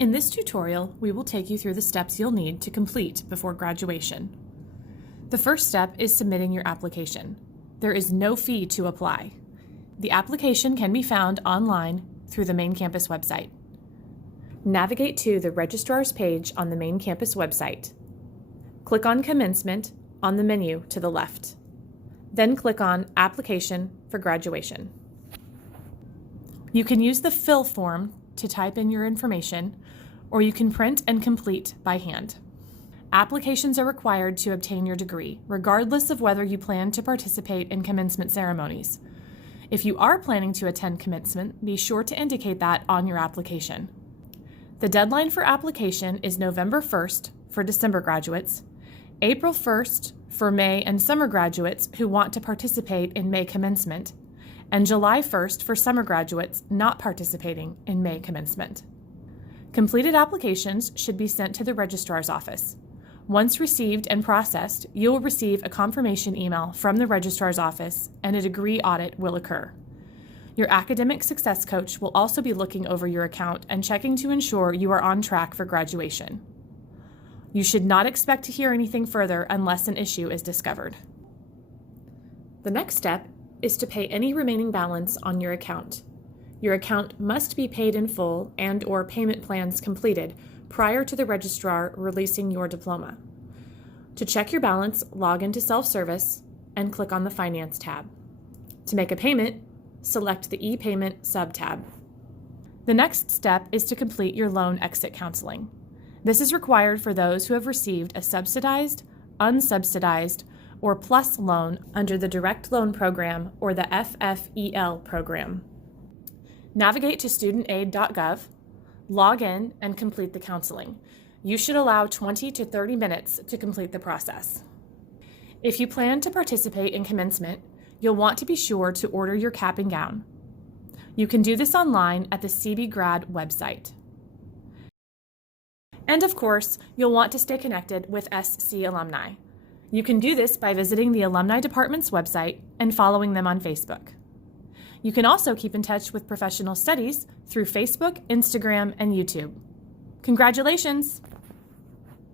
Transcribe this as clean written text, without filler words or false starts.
In this tutorial, we will take you through the steps you'll need to complete before graduation. The first step is submitting your application. There is no fee to apply. The application can be found online through the main campus website. Navigate to the registrar's page on the main campus website. Click on Commencement on the menu to the left. Then click on Application for Graduation. You can use the fill form to type in your information, or you can print and complete by hand. Applications are required to obtain your degree, regardless of whether you plan to participate in commencement ceremonies. If you are planning to attend commencement, be sure to indicate that on your application. The deadline for application is November 1st for December graduates, April 1st for May and summer graduates who want to participate in May commencement, and July 1st for summer graduates not participating in May commencement. Completed applications should be sent to the registrar's office. Once received and processed, you will receive a confirmation email from the registrar's office and a degree audit will occur. Your academic success coach will also be looking over your account and checking to ensure you are on track for graduation. You should not expect to hear anything further unless an issue is discovered. The next step is to pay any remaining balance on your account. Your account must be paid in full and/or payment plans completed prior to the registrar releasing your diploma. To check your balance, log into self-service and click on the Finance tab. To make a payment, select the e-payment sub-tab. The next step is to complete your loan exit counseling. This is required for those who have received a subsidized, unsubsidized, or PLUS loan under the Direct Loan Program or the FFEL program. Navigate to studentaid.gov, log in, and complete the counseling. You should allow 20 to 30 minutes to complete the process. If you plan to participate in commencement, you'll want to be sure to order your cap and gown. You can do this online at the CB Grad website. And of course, you'll want to stay connected with SC alumni. You can do this by visiting the Alumni Department's website and following them on Facebook. You can also keep in touch with Professional Studies through Facebook, Instagram, and YouTube. Congratulations!